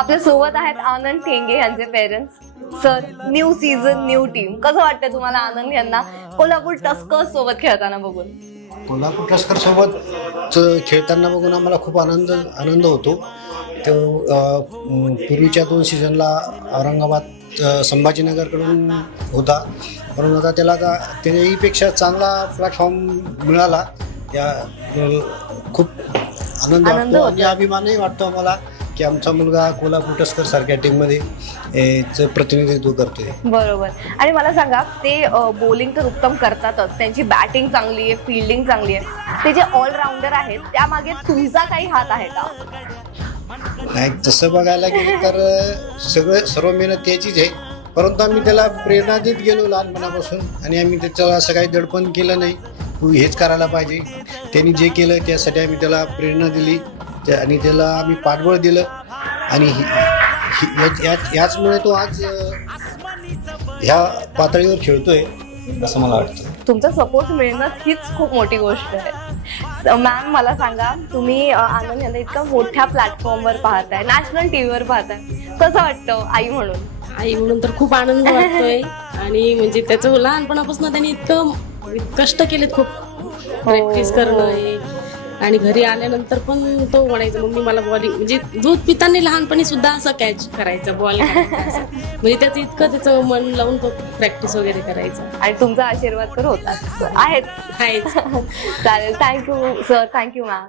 आपल्या सोबत आहेत आनंद ठेंगे यांचे parents. Sir, new season new team, कसं वाटतं तुम्हाला आनंद यांना कोल्हापूर टस्कर्स सोबत खेळताना बघून? कोल्हापूर टस्कर सोबत खेळताना बघून आम्हाला खूप आनंद होतो. तो पूर्वीच्या 2 सीझनला औरंगाबाद संभाजीनगरकडून होता, म्हणून आता त्याहीपेक्षा चांगला प्लॅटफॉर्म मिळाला. त्या खूप आनंद वाटतो आणि अभिमानही वाटतो आम्हाला की आमचा मुलगा कोल्हापूर टस्कर सारख्या टीममध्ये प्रतिनिधित्व करतोय. बरोबर. आणि मला सांगा, ते बॉलिंग तर उत्तम करतातच, त्यांची बॅटिंग चांगली आहे, फिल्डिंग चांगली आहे, ते जे ऑलराऊंडर आहेत त्यामागे तुमचा काही हात आहे का? नाही, तसं बघायला गेलं तर सर्व मेहनत त्याचीच आहे, परंतु आम्ही त्याला प्रेरणा देत गेलो लहानपणापासून आणि आम्ही त्याला असं काही दडपण केलं नाही, तू हेच करायला पाहिजे. त्यांनी जे केलं त्यासाठी आम्ही त्याला प्रेरणा दिली आणि त्याला आम्ही पाठबळ दिलं आणि याचमुळे तो आज ह्या पातळीवर खेळतोय असं मला वाटतं. तुमचा सपोर्ट मिळणं हीच खूप मोठी गोष्ट आहे. मॅम, मला सांगा, तुम्ही आनंद यांना इतका मोठ्या प्लॅटफॉर्मवर पाहताय, नॅशनल टीव्हीवर पाहताय, कसं वाटतं आई म्हणून? आई म्हणून तर खूप आनंद वाटतोय. आणि म्हणजे त्याचं लहानपणापासून त्यांनी इतकं कष्ट केलेत, खूप प्रॅक्टिस करणं हे. आणि घरी आल्यानंतर पण तो म्हणायचा, मम्मी मला बॉलिंग, म्हणजे दूध पिताना लहानपणी सुद्धा असं कॅच करायचा, बॉल म्हणजे त्याचं इतकं त्याचं मन लावून तो प्रॅक्टिस वगैरे करायचा. आणि तुमचा आशीर्वाद तर होताच आहेच. आहेच. चालेल, थँक्यू सर, थँक्यू मॅम.